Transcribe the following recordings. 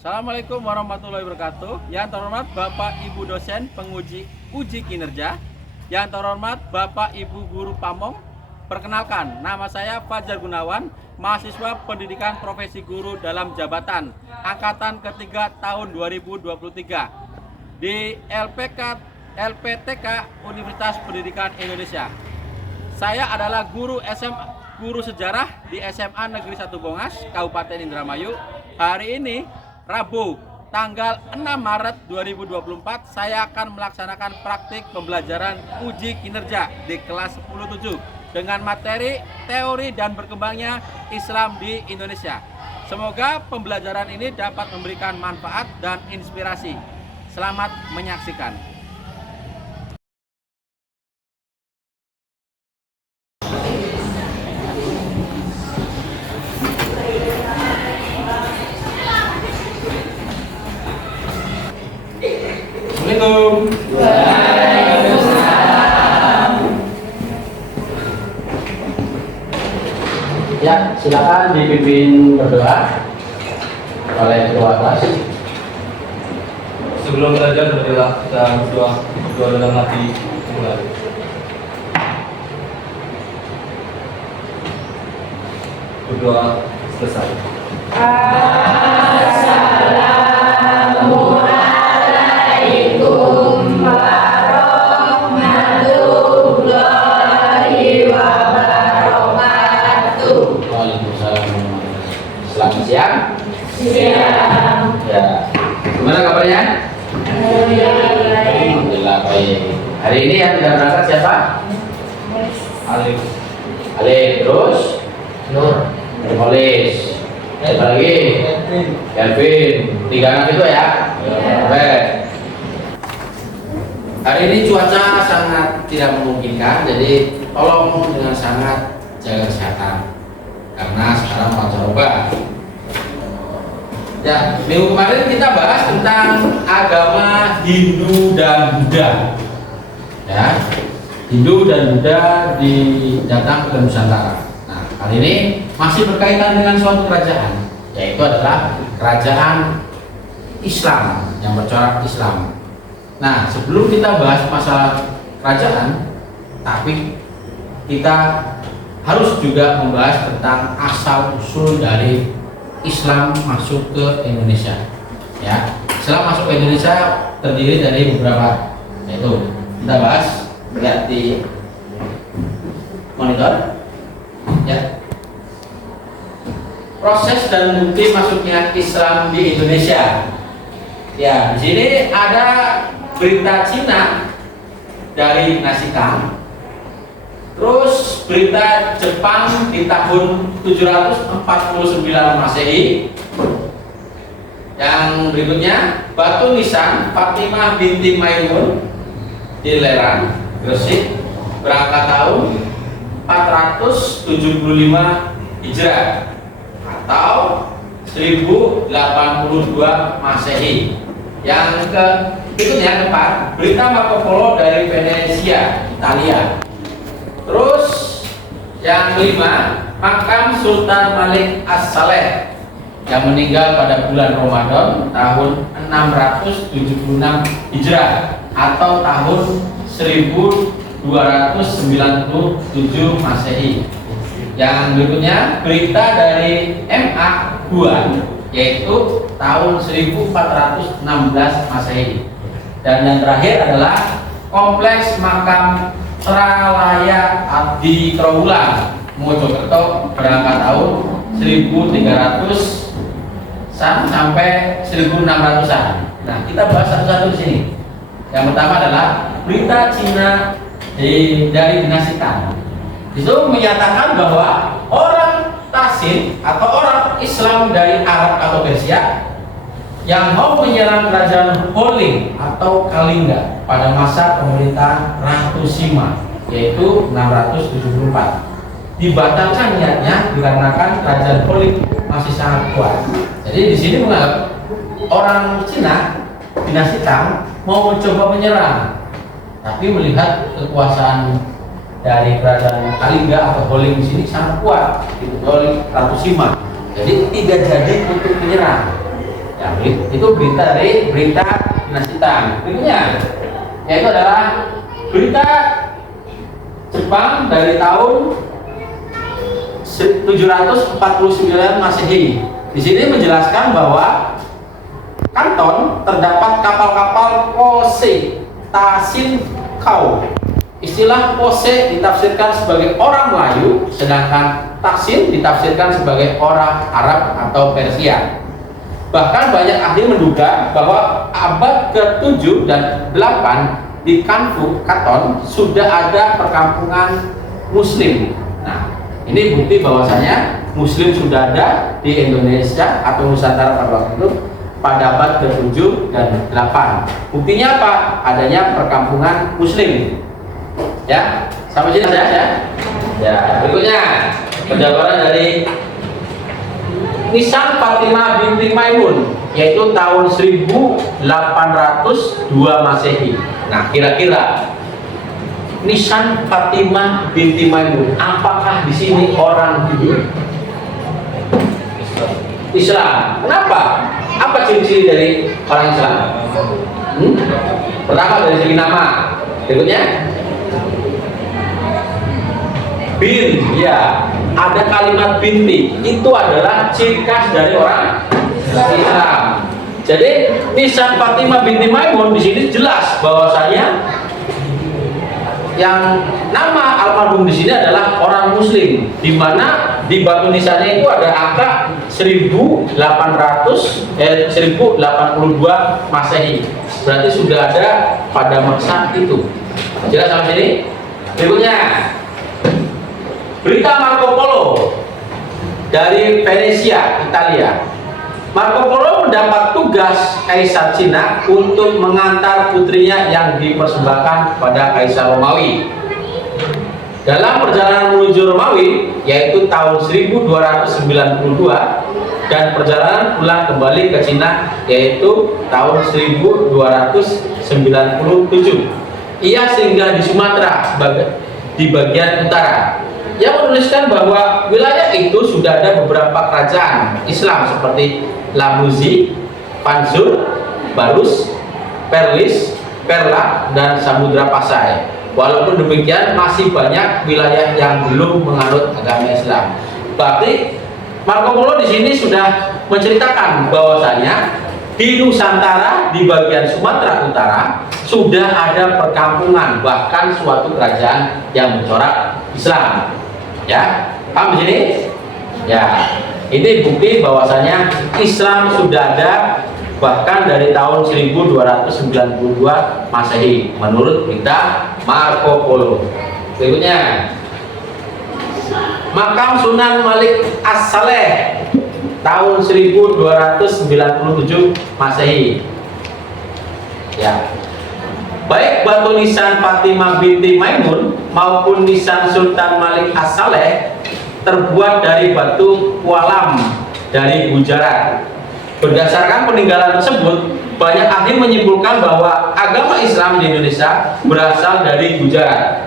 Assalamualaikum warahmatullahi wabarakatuh. Yang terhormat Bapak Ibu dosen penguji uji kinerja, yang terhormat Bapak Ibu guru Pamong. Perkenalkan, nama saya Fajar Gunawan, mahasiswa pendidikan profesi guru dalam jabatan angkatan ketiga tahun 2023 di LPTK Universitas Pendidikan Indonesia. Saya adalah guru sejarah di SMA Negeri 1 Bongas, Kabupaten Indramayu. Hari ini Rabu, tanggal 6 Maret 2024, saya akan melaksanakan praktik pembelajaran uji kinerja di kelas 10-7 dengan materi teori dan berkembangnya Islam di Indonesia. Semoga pembelajaran ini dapat memberikan manfaat dan inspirasi. Selamat menyaksikan. Ya, silakan dipimpin berdoa oleh ketua kelas. Sebelum belajar, marilah kita berdoa dalam hati mulai. Berdoa selesai. Assalamualaikum warahmatullahi wabarakatuh. Waalaikumsalam. Selamat siang. Siang. Ya, gimana kabarnya? Alhamdulillah baik. Hari ini yang tidak berangkat siapa? Alif. Alif, terus Nur, Hermolis, siapa lagi? Kelvin. 3 anak itu ya? Baik. Hari ini cuaca sangat tidak memungkinkan, jadi tolong dengan sangat jaga kesehatan karena sekarang pancaroba. Ya, minggu kemarin kita bahas tentang agama Hindu dan Buddha. Ya, Hindu dan Buddha datang ke Nusantara. Nah, kali ini masih berkaitan dengan suatu kerajaan, yaitu adalah kerajaan Islam yang bercorak Islam. Nah, sebelum kita bahas masalah kerajaan, tapi kita harus juga membahas tentang asal usul dari Islam masuk ke Indonesia. Ya, Islam masuk ke Indonesia terdiri dari beberapa, yaitu kita bahas, lihat di monitor. Ya, proses dan bukti masuknya Islam di Indonesia. Ya, di sini ada berita Cina dari dinasti Tang. Terus berita Jepang di tahun 749 Masehi. Yang berikutnya batu nisan Fatimah binti Maimun di Lerang, Gresik, berangkat tahun 475 Hijrah atau 1082 Masehi. Yang berikutnya keempat, berita Marco Polo dari Venesia, Italia. Terus yang kelima, makam Sultan Malik As-Saleh yang meninggal pada bulan Ramadan tahun 676 Hijrah atau tahun 1297 Masehi. Yang berikutnya berita dari M.A. Guan yaitu tahun 1416 Masehi. Dan yang terakhir adalah kompleks makam Tralaya di Trawulan, Mojokerto, berangkat tahun 1300 sampai 1600-an. Nah, kita bahas satu-satu di sini. Yang pertama adalah berita Cina dari dinasti Tang. Itu menyatakan bahwa orang Tasin atau orang Islam dari Arab atau Persia yang mau menyerang kerajaan Holing atau Kalingga pada masa pemerintahan Ratu Sima, yaitu 674, dibatalkan niatnya dikarenakan kerajaan Holing masih sangat kuat. Jadi di sini menganggap orang Cina dinasti Tang mau mencoba menyerang, tapi melihat kekuasaan dari kerajaan Kalingga atau Holing di sini sangat kuat, itu oleh Ratu Sima. Jadi tidak jadi untuk menyerang. Ya, itu berita dari berita dinasti Tang. Berikutnya yaitu adalah berita Jepang dari tahun 749 Masehi. Di sini menjelaskan bahwa Kanton terdapat kapal-kapal Kose Tasin Kau. Istilah Kose ditafsirkan sebagai orang Melayu, sedangkan Tasin ditafsirkan sebagai orang Arab atau Persia. Bahkan banyak ahli menduga bahwa abad ke-7 dan 8 di Kanfu, Kanton, sudah ada perkampungan Muslim. Nah, ini bukti bahwasanya Muslim sudah ada di Indonesia atau Nusantara pada waktu itu pada abad ke-7 dan 8. Buktinya apa? Adanya perkampungan Muslim. Ya, sampai sini saja ya. Ya, berikutnya penjabaran dari Nisan Fatimah binti Maimun, yaitu tahun 1802 Masehi. Nah, kira-kira Nisan Fatimah binti Maimun, apakah di sini orang Hindu? Islam. Kenapa? Apa ciri-ciri dari orang Islam? Pertama dari segi nama. Berikutnya bin, ya, ada kalimat binti, itu adalah ciri khas dari orang Islam. Jadi Nisan Fatimah binti Maimun di sini jelas bahwasanya yang nama almarhum di sini adalah orang Muslim, di mana di batu nisannya itu ada angka 1082 Masehi. Berarti sudah ada pada masa itu. Jelas sampai sini? Berikutnya berita Marco Polo dari Venesia, Italia. Marco Polo mendapat tugas Kaisar Cina untuk mengantar putrinya yang dipersembahkan pada Kaisar Romawi. Dalam perjalanan menuju Romawi, yaitu tahun 1292, dan perjalanan pulang kembali ke Cina, yaitu tahun 1297. Ia singgah di Sumatera di bagian utara. Yang menuliskan bahwa wilayah itu sudah ada beberapa kerajaan Islam seperti Lamuzi, Pansur, Balus, Perlis, Perla, dan Samudra Pasai. Walaupun demikian masih banyak wilayah yang belum menganut agama Islam. Berarti Marco Polo di sini sudah menceritakan bahwasanya di Nusantara di bagian Sumatera Utara sudah ada perkampungan, bahkan suatu kerajaan yang mencorak Islam. Ya, paham di sini? Ya, ini bukti bahwasanya Islam sudah ada bahkan dari tahun 1292 Masehi menurut berita Marco Polo. Berikutnya makam Sunan Malik As-Saleh tahun 1297 Masehi. Ya. Baik batu nisan Fatimah binti Maimun maupun nisan Sultan Malik As-Saleh terbuat dari batu kualam dari Gujarat. Berdasarkan peninggalan tersebut, banyak ahli menyimpulkan bahwa agama Islam di Indonesia berasal dari Gujarat.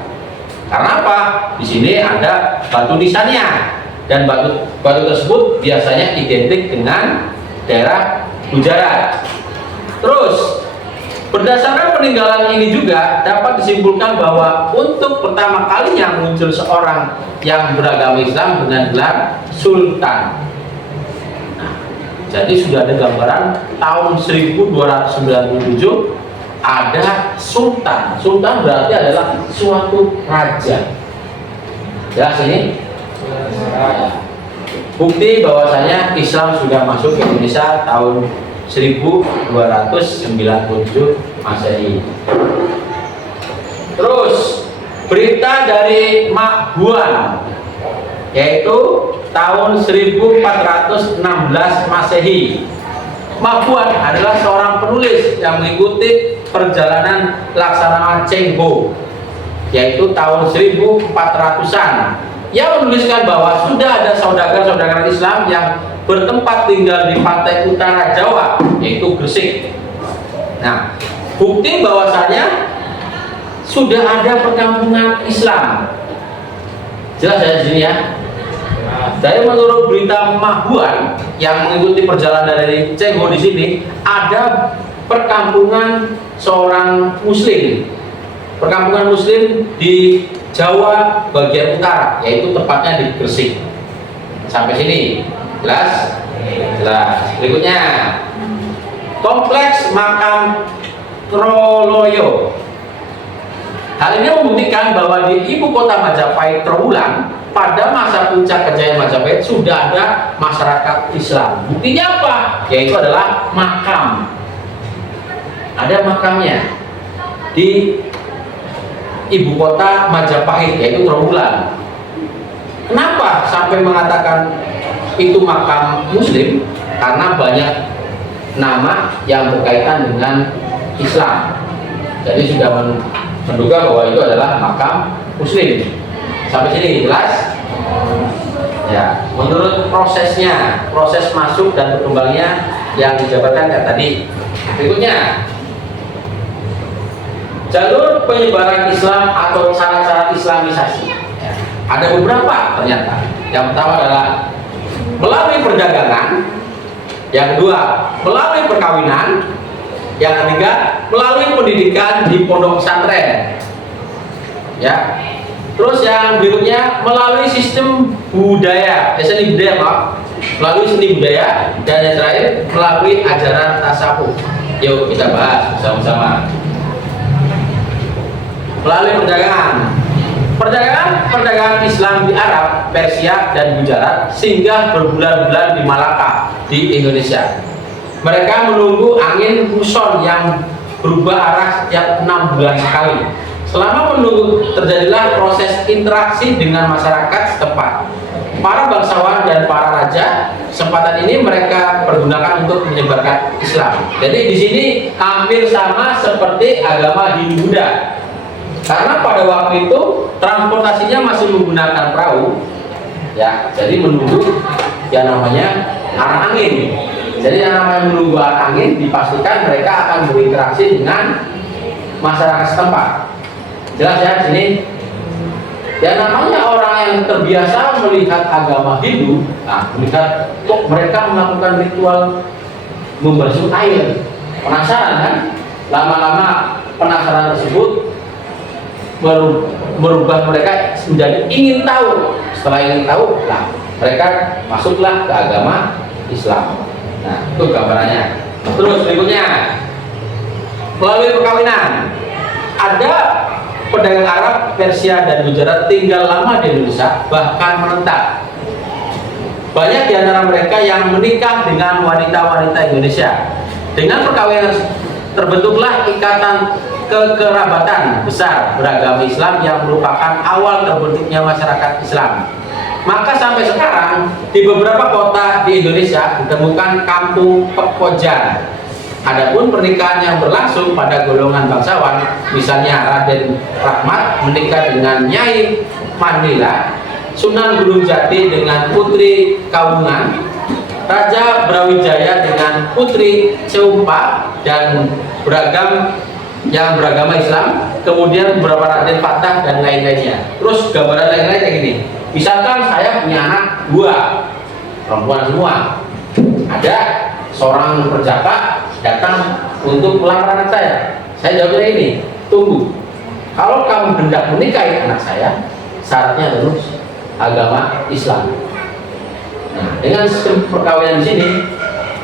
Karena apa? Di sini ada batu nisannya, dan batu tersebut biasanya identik dengan daerah Gujarat. Terus, berdasarkan peninggalan ini juga dapat disimpulkan bahwa untuk pertama kalinya muncul seorang yang beragama Islam dengan gelar Sultan. Jadi sudah ada gambaran tahun 1297 ada Sultan. Sultan berarti adalah suatu raja. Jelas ini? Bukti bahwasanya Islam sudah masuk ke Indonesia tahun 1297 Masehi. Terus berita dari Mak Buan, yaitu tahun 1416 Masehi. Mak Buan adalah seorang penulis yang mengikuti perjalanan Laksamana Cheng-ho, yaitu tahun 1400-an, yang menuliskan bahwa sudah ada saudagar-saudagar Islam yang bertempat tinggal di pantai utara Jawa, yaitu Gresik. Nah, bukti bahwasanya sudah ada perkampungan Islam. Jelas ya di sini ya. Dari menurut berita Mahuan yang mengikuti perjalanan dari Cengho di sini, ada perkampungan seorang Muslim, perkampungan Muslim di Jawa bagian utara, yaitu tepatnya di Gresik. Sampai sini jelas? Jelas. Berikutnya, kompleks makam Troloyo. Hal ini membuktikan bahwa di ibu kota Majapahit Trowulan pada masa puncak kejayaan Majapahit sudah ada masyarakat Islam. Buktinya apa? Yaitu adalah makam. Ada makamnya di ibu kota Majapahit, yaitu Trowulan. Kenapa sampai mengatakan itu makam Muslim? Karena banyak nama yang berkaitan dengan Islam. Jadi sudah menduga bahwa itu adalah makam Muslim. Sampai sini jelas? Ya, menurut prosesnya, proses masuk dan berkembangnya yang dijabarkan kayak tadi. Berikutnya, jalur penyebaran Islam atau cara-cara Islamisasi. Ya, ada beberapa ternyata. Yang pertama adalah melalui perdagangan, yang kedua melalui perkawinan, yang ketiga melalui pendidikan di pondok pesantren. Ya. Terus yang berikutnya melalui sistem budaya, seni budaya maaf, melalui seni budaya, dan yang terakhir melalui ajaran tasawuf. Yuk kita bahas bersama-sama. Melalui perdagangan Islam di Arab, Persia, dan Gujarat sehingga berbulan-bulan di Malaka di Indonesia. Mereka menunggu angin muson yang berubah arah setiap 6 bulan sekali. Selama menunggu terjadilah proses interaksi dengan masyarakat setempat. Para bangsawan dan para raja, kesempatan ini mereka pergunakan untuk menyebarkan Islam. Jadi di sini hampir sama seperti agama Hindu-Buddha. Karena pada waktu itu transportasinya masih menggunakan perahu, ya. Jadi menunggu yang namanya arah angin. Jadi yang namanya menunggu arah angin dipastikan mereka akan berinteraksi dengan masyarakat setempat. Jelas ya di sini. Ya namanya orang yang terbiasa melihat agama Hindu, nah melihat kok mereka melakukan ritual membasuh air, penasaran kan? Lama-lama penasaran tersebut merubah mereka menjadi ingin tahu. Setelah ingin tahu, nah mereka masuklah ke agama Islam. Nah itu gambarannya. Terus berikutnya melalui perkawinan. Ada pedagang Arab, Persia, dan Gujarat tinggal lama di Indonesia, bahkan menetap. Banyak di antara mereka yang menikah dengan wanita-wanita Indonesia. Dengan perkawinan terbentuklah ikatan kekerabatan besar beragama Islam yang merupakan awal terbentuknya masyarakat Islam. Maka sampai sekarang di beberapa kota di Indonesia ditemukan kampung pekojan. Adapun pernikahan yang berlangsung pada golongan bangsawan, misalnya Raden Rahmat menikah dengan Nyai Manila, Sunan Gunung Jati dengan Putri Kaungan, Raja Brawijaya dengan Putri Ceumpa, dan yang beragama Islam, kemudian beberapa Raden Fatah dan lain-lainnya. Terus gambaran lain-lain kayak gini. Misalkan saya punya anak 2 perempuan semua, ada seorang perjaka datang untuk melamar anak saya. Saya jawabnya ini, tunggu. Kalau kamu hendak menikahi anak saya, syaratnya harus agama Islam. Nah, dengan sistem perkawinan di sini,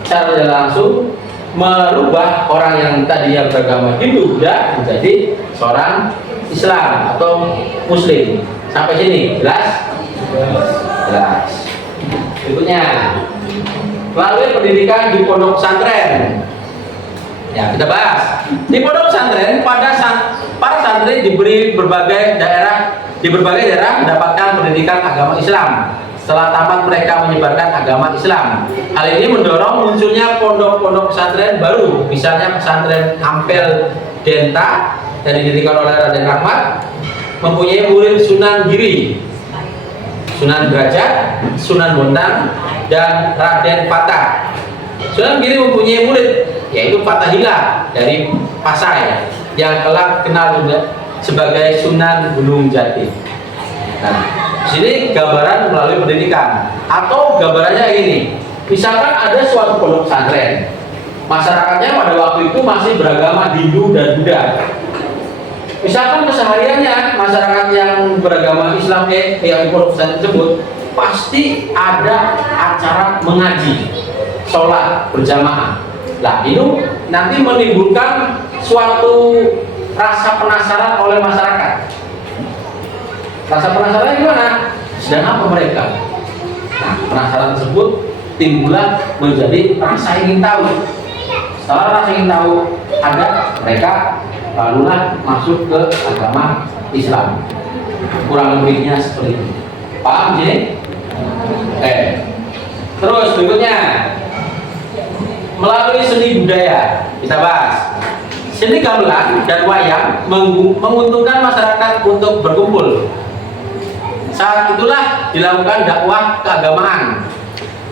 secara langsung merubah orang yang tadinya beragama Hindu Buddha menjadi seorang Islam atau Muslim. Sampai sini jelas? Jelas. Berikutnya, melalui pendidikan di pondok pesantren. Ya, kita bahas. Di pondok pesantren, para santri di berbagai daerah mendapatkan pendidikan agama Islam. Setelah tamat mereka menyebarkan agama Islam. Hal ini mendorong munculnya pondok-pondok pesantren baru, misalnya pesantren Ampel Denta yang didirikan oleh Raden Rahmat, mempunyai murid Sunan Giri, Sunan Derajat, Sunan Bontang, dan Raden Fatah. Sunan Giri mempunyai murid yaitu Fathahillah dari Pasai yang kelak kenal juga sebagai Sunan Gunung Jati. Nah, Sini gambaran melalui pendidikan, atau gambarannya ini. Misalkan ada suatu pondok pesantren, masyarakatnya pada waktu itu masih beragama Hindu dan Buddha. Misalkan kesehariannya masyarakat yang beragama Islam yang di pondok pesantren tersebut pasti ada acara mengaji, sholat berjamaah. Nah, itu nanti menimbulkan suatu rasa penasaran oleh masyarakat. Rasa penasaran gimana? Sedang apa mereka? Nah, penasaran tersebut timbullah menjadi rasa ingin tahu. Setelah rasa ingin tahu ada, mereka barulah masuk ke agama Islam. Kurang lebihnya seperti itu. Paham sih? Terus berikutnya, melalui seni budaya kita bahas. Seni gamelan dan wayang menguntungkan masyarakat untuk berkumpul. Saat itulah dilakukan dakwah keagamaan.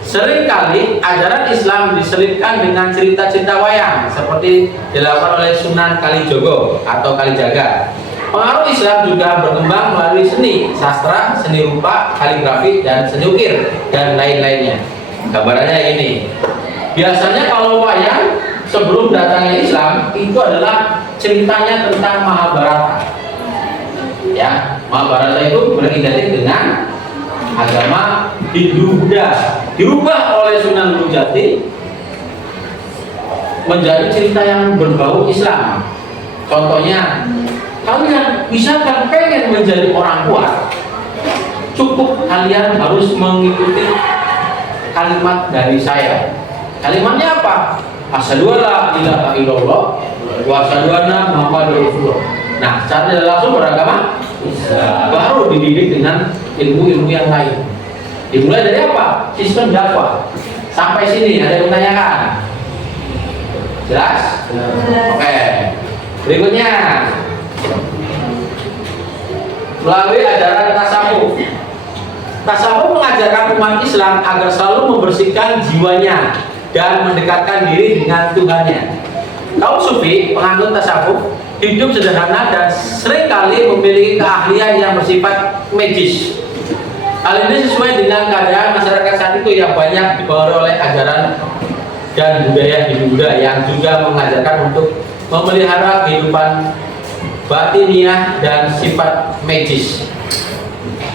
Seringkali ajaran Islam diselipkan dengan cerita-cerita wayang seperti dilakukan oleh Sunan Kalijogo atau Kalijaga. Pengaruh Islam juga berkembang melalui seni, sastra, seni rupa, kaligrafi, dan seni ukir, dan lain-lainnya. Gambarannya ini. Biasanya kalau wayang sebelum datangnya Islam itu adalah ceritanya tentang Mahabharata. Ya, Mahabharata itu beridentik dengan agama Hindu Buddha. Dirubah oleh Sunan Gunung menjadi cerita yang berbau Islam. Contohnya, kalian misalkan pengen menjadi orang kuat, cukup kalian harus mengikuti kalimat dari saya. Kalimatnya apa? Asyhadu alla ilaha illallah wa asyhadu anna Muhammadar Rasulullah. Nah, secara tidak langsung beragama baru dididik dengan ilmu-ilmu yang lain. Dimulai dari apa? Sistem dakwah. Sampai sini ada yang menanyakan? Jelas? Oke. Berikutnya, melalui ajaran tasawuf. Tasawuf mengajarkan umat Islam agar selalu membersihkan jiwanya dan mendekatkan diri dengan Tuhannya. Kaum sufi, penganut tasawuf, hidup sederhana dan seringkali memiliki keahlian yang bersifat magis. Hal ini sesuai dengan keadaan masyarakat saat itu yang banyak dipengaruhi oleh ajaran dan budaya Hindu-Buddha yang juga mengajarkan untuk memelihara kehidupan batiniah dan sifat magis.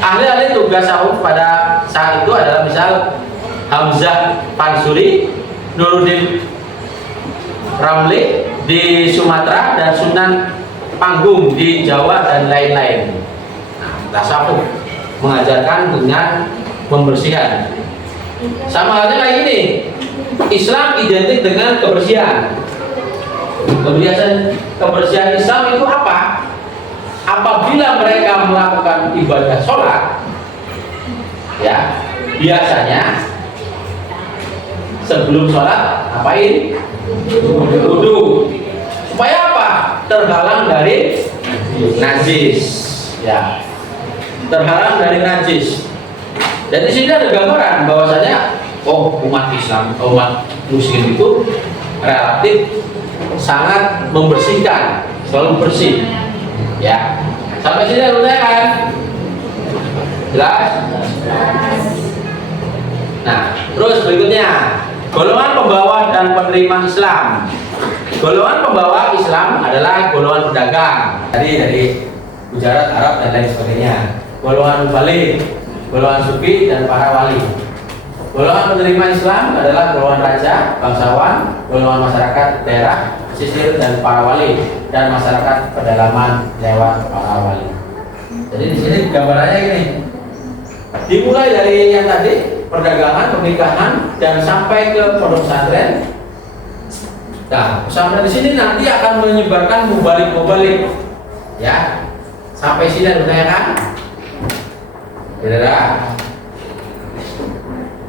Ahli-ahli tugas tasawuf pada saat itu adalah misal Hamzah Pansuri, Nuruddin Ramli di Sumatera, dan Sunan Panggung di Jawa, dan lain-lain. Tasawuf mengajarkan dengan pembersihan. Sama halnya kayak ini, Islam identik dengan kebersihan. Kebersihan Islam itu apa? Apabila mereka melakukan ibadah sholat, ya biasanya sebelum sholat ngapain? Wudu. Supaya apa? Terhalang dari najis. Ya, terhalang dari najis. Dan di sini ada gambaran bahwasanya, oh, umat Islam, umat Muslim itu relatif sangat membersihkan, selalu bersih. Ya, sampai sini ada pertanyaan? Jelas? Nah, terus berikutnya, golongan pembawa dan penerima Islam. Golongan pembawa Islam adalah golongan pedagang, tadi dari Gujarat, Arab, dan lain sebagainya. Golongan balik, golongan sufi, dan para wali. Golongan penerima Islam adalah golongan raja, bangsawan, golongan masyarakat daerah, pesisir, dan para wali, dan masyarakat pedalaman lewat para wali. Jadi di sini gambarannya ini. Dimulai dari yang tadi, perdagangan, pernikahan, dan sampai ke pondok pesantren. Nah, pesantren di sini nanti akan menyebarkan mubalik, ya. Sampai sini ada pertanyaan? Saudara?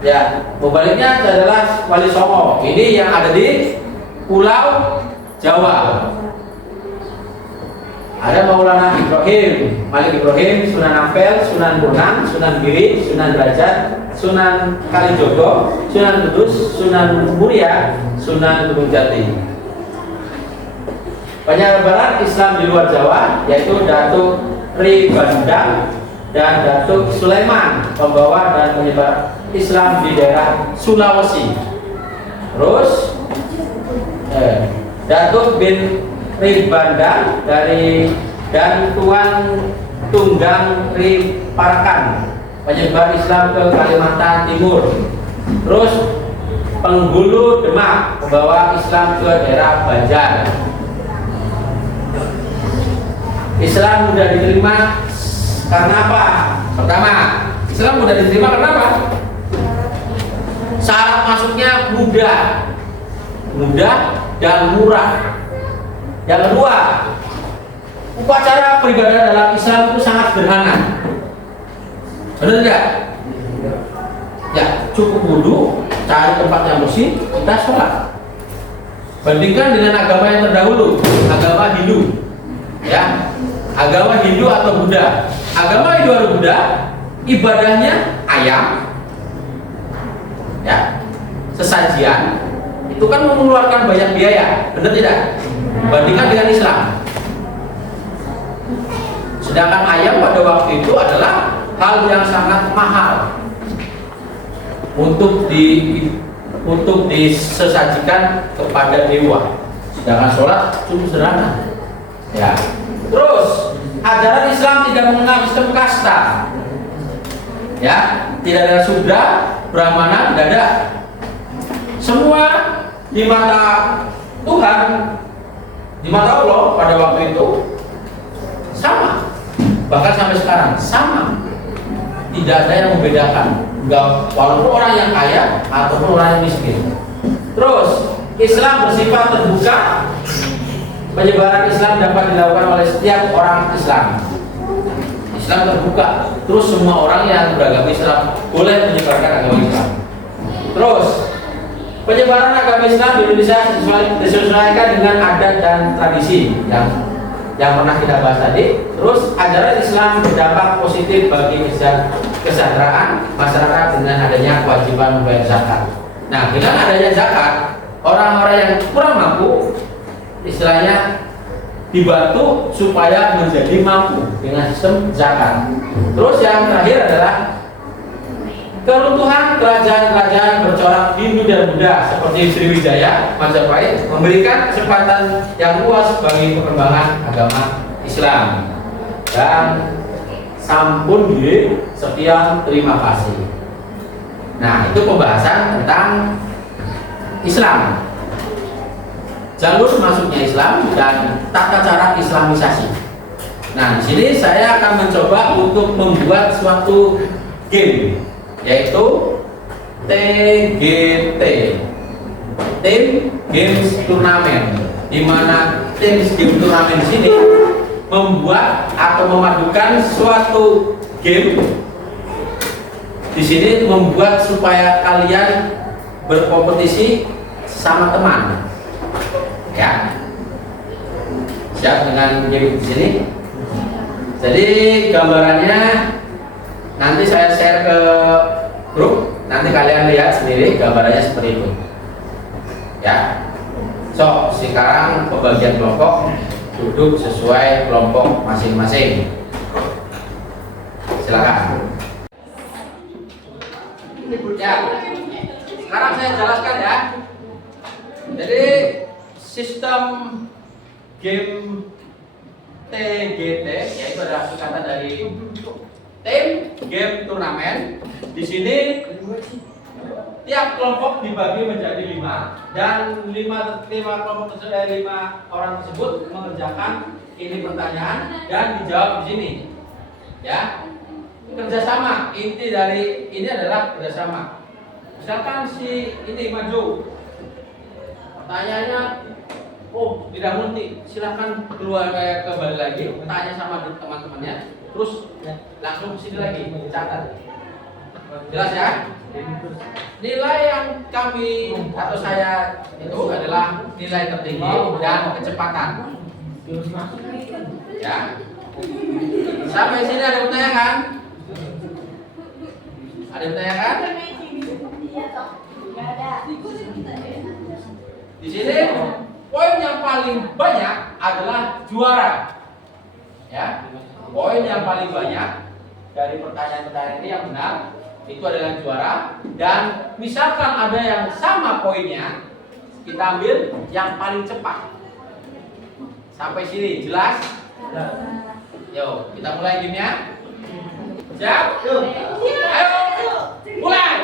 Ya, mubaliknya adalah Wali Songo. Ini yang ada di Pulau Jawa. Ada Maulana Ibrahim, Malik Ibrahim, Sunan Ampel, Sunan Bonang, Sunan Giri, Sunan Derajat, Sunan Kalijogo, Sunan Kudus, Sunan Muria, Sunan Gunung Jati. Penyebaran Islam di luar Jawa yaitu Datuk Ri Bandang dan Datuk Sulaiman, pembawa dan penyebar Islam di daerah Sulawesi. Terus Datuk bin Ribanda dan Tuan Tunggang Riparakan, penyebar Islam ke Kalimantan Timur. Terus Penghulu Demak, membawa Islam ke daerah Banjar. Islam mudah diterima karena apa? Pertama, Islam mudah diterima karena apa? Syarat masuknya mudah dan murah. Yang kedua, upacara beribadah dalam Islam itu sangat sederhana. Benar tidak? Ya, cukup wudhu, cari tempat yang bersih, kita sholat. Bandingkan dengan agama yang terdahulu, agama Hindu. Ya, agama Hindu atau Buddha. Agama Hindu atau Buddha, ibadahnya ayam, ya, sesajian, itu kan mengeluarkan banyak biaya, benar tidak? Bandingkan dengan Islam. Sedangkan ayam pada waktu itu adalah hal yang sangat mahal untuk disesajikan kepada dewa. Sedangkan sholat cukup sederhana. Ya. Terus ajaran Islam tidak mengenal sistem kasta. Ya, tidak ada sudra, brahmana, tidak ada. Semua di mata Tuhan, di mata Allah pada waktu itu sama. Bahkan sampai sekarang sama. Tidak ada yang membedakan. Walaupun orang yang kaya ataupun orang yang miskin. Terus Islam bersifat terbuka. Penyebaran Islam dapat dilakukan oleh setiap orang Islam. Islam terbuka. Terus semua orang yang beragama Islam boleh menyebarkan agama Islam. Terus penyebaran agama Islam di Indonesia disesuaikan dengan adat dan tradisi yang pernah kita bahas tadi. Terus ajaran Islam berdampak positif bagi kesejahteraan masyarakat dengan adanya kewajiban membayar zakat. Nah, dengan adanya zakat, orang-orang yang kurang mampu, istilahnya dibantu supaya menjadi mampu dengan sistem zakat. Terus yang terakhir adalah keruntuhan kerajaan-kerajaan bercorak Hindu dan Buddha seperti Sriwijaya, Majapahit memberikan kesempatan yang luas bagi perkembangan agama Islam. Dan sampun di sekian, terima kasih. Nah, itu pembahasan tentang Islam, jalur masuknya Islam dan tata cara Islamisasi. Nah, di sini saya akan mencoba untuk membuat suatu game, yaitu TGT, Tim Games Turnamen, di mana tim game turnamen di sini membuat atau memadukan suatu game. Di sini membuat supaya kalian berkompetisi sama teman. Ya, siap dengan game di sini. Jadi gambarannya nanti saya share ke grup. Nanti kalian lihat sendiri gambarannya seperti itu. Ya. So, sekarang pembagian kelompok, duduk sesuai kelompok masing-masing. Silakan. Ya. Sekarang saya jelaskan ya. Jadi sistem game TGT, yaitu adalah singkatan dari tim game turnamen. Di sini tiap kelompok dibagi menjadi 5 dan 5 kelompok tersebut, 5 orang tersebut mengerjakan ini pertanyaan dan dijawab di sini. Ya, kerjasama. Inti dari ini adalah kerjasama. Misalkan si ini maju, pertanyaannya, oh tidak ngerti, silahkan keluar kembali lagi, tanya sama teman-temannya, terus langsung sini lagi catat. Jelas ya? Nilai yang kami atau saya itu adalah nilai tertinggi dan kecepatan. Ya. Sampai sini ada yang bertanyakan? Ada yang bertanyakan? Di sini poin yang paling banyak adalah juara. Ya. Poin yang paling banyak dari pertanyaan-pertanyaan ini yang benar itu adalah juara. Dan misalkan ada yang sama poinnya, kita ambil yang paling cepat. Sampai sini jelas? Yo, kita mulai gamenya. Siap? Ayo, mulai.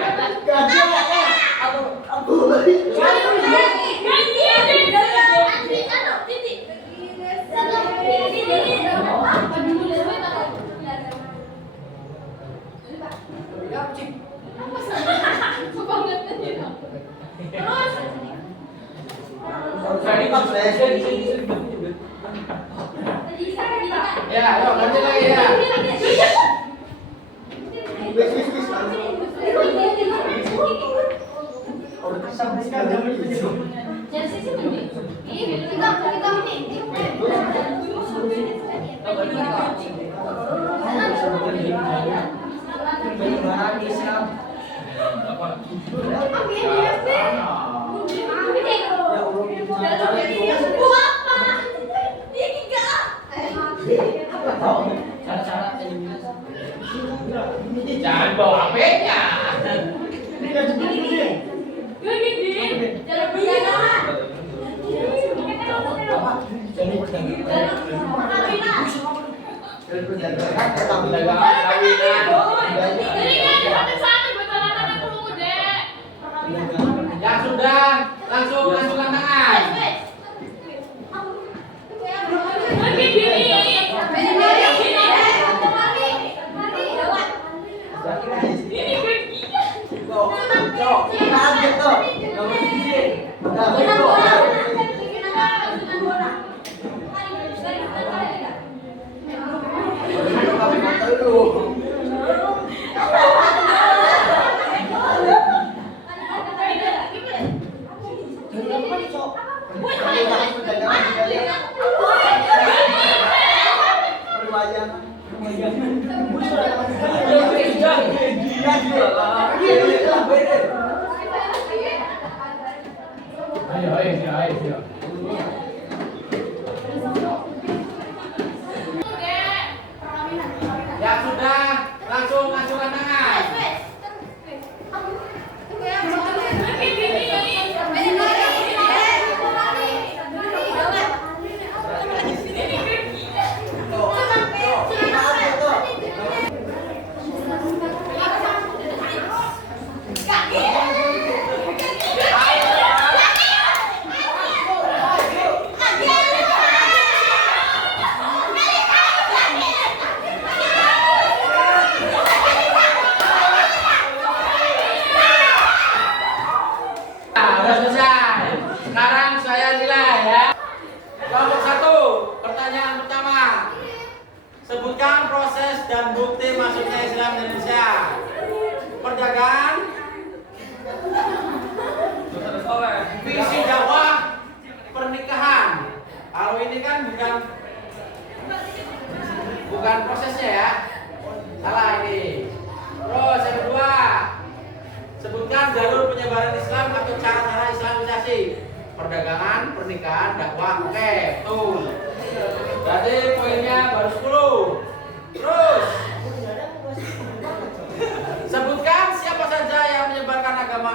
Ya, ayo lanjut lagi ya. Jangan bawa HP-nya. Ya sudah, langsung tangan. Ayo. Ya sudah, langsung tangan. Sudah selesai. Sekarang saya nilai ya. Kelompok 1, pertanyaan pertama. Sebutkan proses dan bukti masuknya Islam di Indonesia. Perdagangan, visi dakwah, pernikahan. Kalau ini kan bukan prosesnya ya. Salah ini. Terus yang kedua, sebutkan jalur penyebaran Islam atau cara-cara Islamisasi. Perdagangan, pernikahan, dakwah. Oke, tuh. Jadi poinnya baru 10. Terus sebutkan siapa saja yang menyebarkan agama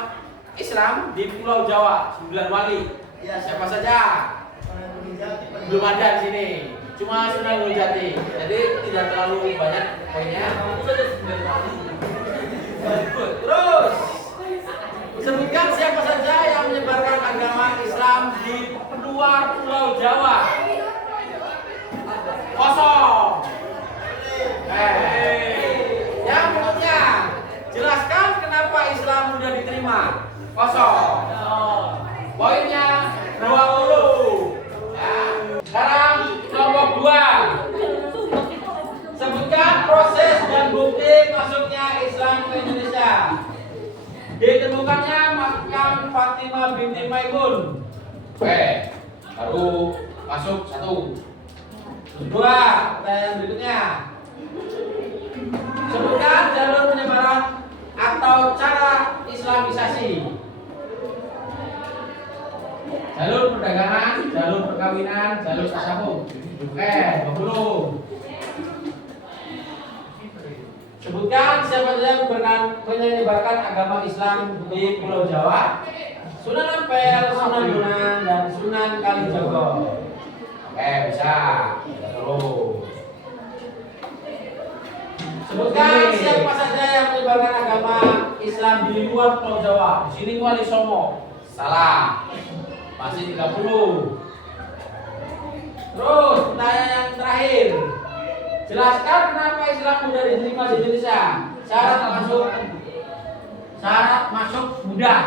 Islam di Pulau Jawa, 9 wali. Siapa saja? Belum ada di sini. Cuma Sunan Gunung Jati. Jadi tidak terlalu banyak poinnya. Terus sebutkan siapa saja yang menyebarkan agama Islam di luar Pulau Jawa. Kosong. Yang berikutnya, jelaskan kenapa Islam mudah diterima. Kosong. Poinnya 20. Ya. Sekarang kelompok 2. Sebutkan proses dan bukti masuknya Islam ke Indonesia. Ditemukannya makam Fatimah binti Maimun. Oke, baru masuk 1. 2, pertanyaan berikutnya. Sebutkan jalur penyebaran atau cara Islamisasi. Jalur perdagangan, jalur perkawinan, jalur tasawuf. Oke, 20. Sebutkan siapa saja yang menyebarkan agama Islam di Pulau Jawa. Sunan Ampel, Sunan Bonang, dan Sunan Kalijogo. Oke, bisa. Terus. Sebutkan siapa saja yang menyebarkan agama Islam di luar Pulau Jawa. Di sini Wali Songo. Salah. Masih 30. Terus pertanyaan yang terakhir. Jelaskan kenapa Islam mudah diterima di Indonesia. Syarat masuk mudah.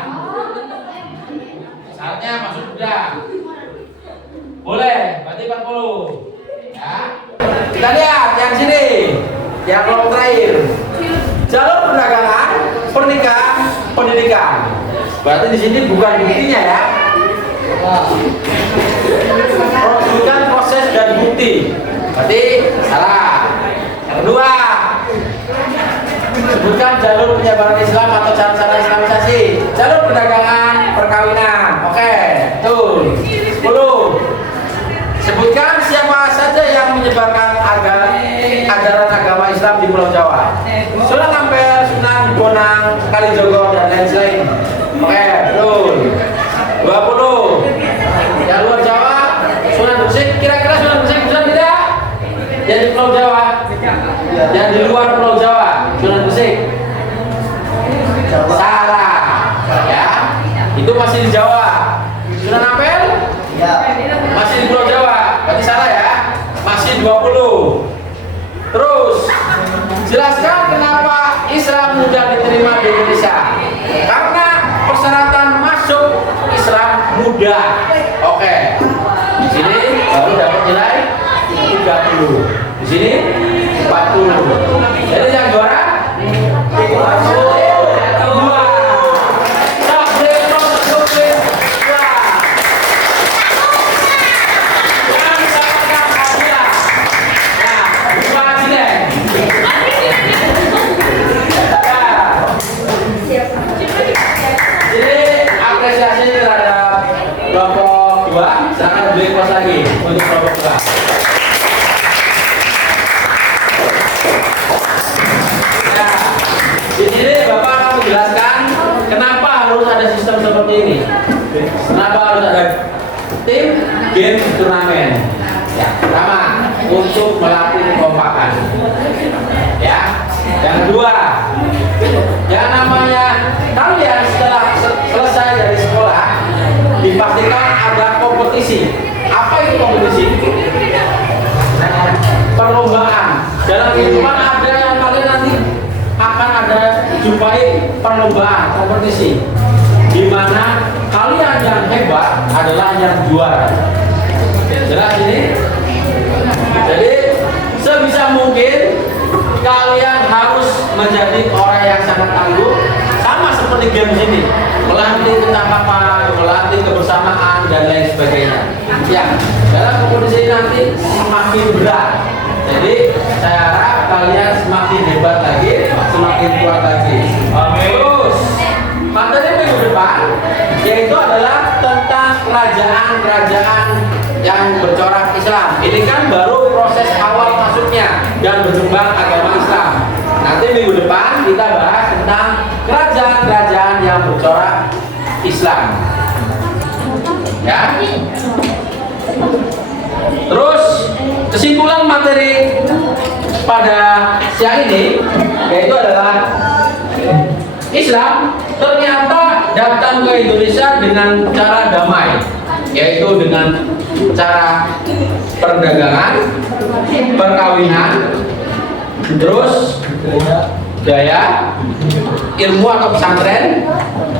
Syaratnya masuk mudah. Boleh, berarti 40. Ya. Kita lihat yang sini. Yang kelompok terakhir. Jalur perdagangan, pernikahan, pendidikan. Berarti di sini bukan buktinya ya. Sebutkan proses dan bukti. Berarti salah. Yang kedua, sebutkan jalur penyebaran Islam atau cara-cara Islamisasi. Jalur perdagangan, perkawinan. Oke, betul. 10. Sebutkan siapa saja yang menyebarkan ajaran agama Islam di Pulau Jawa. Sunan Ampel, Sunan Bonang, Kalijogo, dan lain-lain. Oke, betul. 20. Yang luar Jawa, Sunan Gresik. Kira-kira Sunan Gresik bisa tidak? Yang di Pulau Jawa. Yang di luar Pulau Jawa, Sunan Gresik. Salah. Ya. Itu masih di Jawa. Sunan Ampel? Masih di Pulau Jawa. Berarti salah ya. Masih 20. Terus jelaskan kenapa Islam mudah diterima di Indonesia. Karena persyaratan masuk Islam mudah. Oke. Di sini baru dapat nilai 30. Di sini 40. Jadi yang juara 40. Kelompok 2, silakan beli pos lagi untuk kelompok 2. Ya, di sini Bapak akan menjelaskan kenapa harus ada sistem seperti ini. Kenapa harus ada tim game turnamen? Ya, pertama untuk melatih kekompakan. Ya, yang kedua, yang namanya kalian setelah selesai dari sekolah dipastikan ada kompetisi. Apa itu kompetisi? Perlombaan. Dalam kehidupan ada yang kalian nanti akan ada jumpai perlombaan, kompetisi, di mana kalian yang hebat adalah yang juara. Jelas ini? Jadi sebisa mungkin kalian harus menjadi orang yang sangat tangguh, sama seperti game ini, melatih ketangkapan, melatih kebersamaan dan lain sebagainya. Ya, dalam kompetisi nanti semakin berat. Jadi saya harap kalian semakin hebat lagi, semakin kuat lagi. Terus materi minggu depan yaitu adalah tentang kerajaan-kerajaan yang bercorak Islam. Ini kan baru proses awal masuknya dan berkembang agama Islam. Nanti minggu depan kita bahas tentang kerajaan-kerajaan yang bercorak Islam. Ya. Terus kesimpulan materi pada siang ini yaitu adalah Islam ternyata datang ke Indonesia dengan cara damai, yaitu dengan cara perdagangan, perkawinan, terus budaya, ilmu atau pesantren,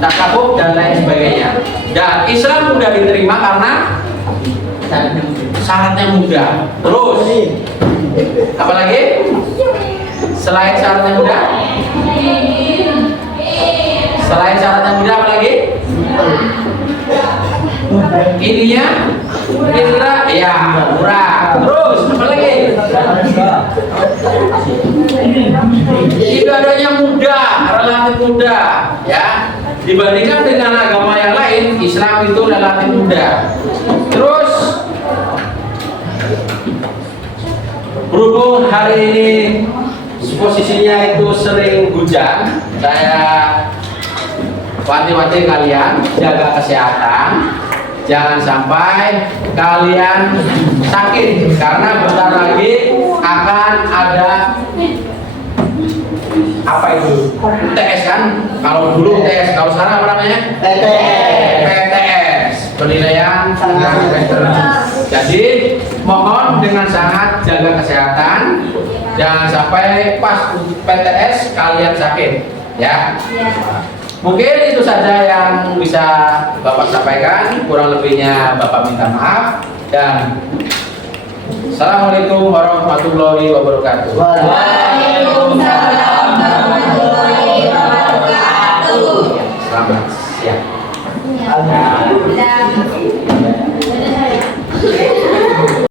tasawuf dan lain sebagainya. Dan Islam mudah diterima karena syaratnya mudah. Terus apa lagi? Selain syaratnya mudah? Selain syaratnya mudah apa lagi? Ininya kira-kira ya murah. Terus apa lagi? Ibadahnya mudah, relatif mudah, ya. Dibandingkan dengan agama yang lain, Islam itu relatif mudah. Terus berhubung hari ini posisinya itu sering hujan, saya wanti-wanti kalian jaga kesehatan, jangan sampai kalian sakit karena bentar lagi akan ada apa itu UTS kan? Kalau dulu UTS, kalau sekarang apa namanya? PTS, penilaian semester. Jadi mohon dengan sangat jaga kesehatan, jangan sampai pas PTS kalian sakit, ya. Mungkin itu saja yang bisa Bapak sampaikan, kurang lebihnya Bapak minta maaf, dan Assalamualaikum warahmatullahi wabarakatuh. Waalaikumsalam warahmatullahi wabarakatuh. Selamat.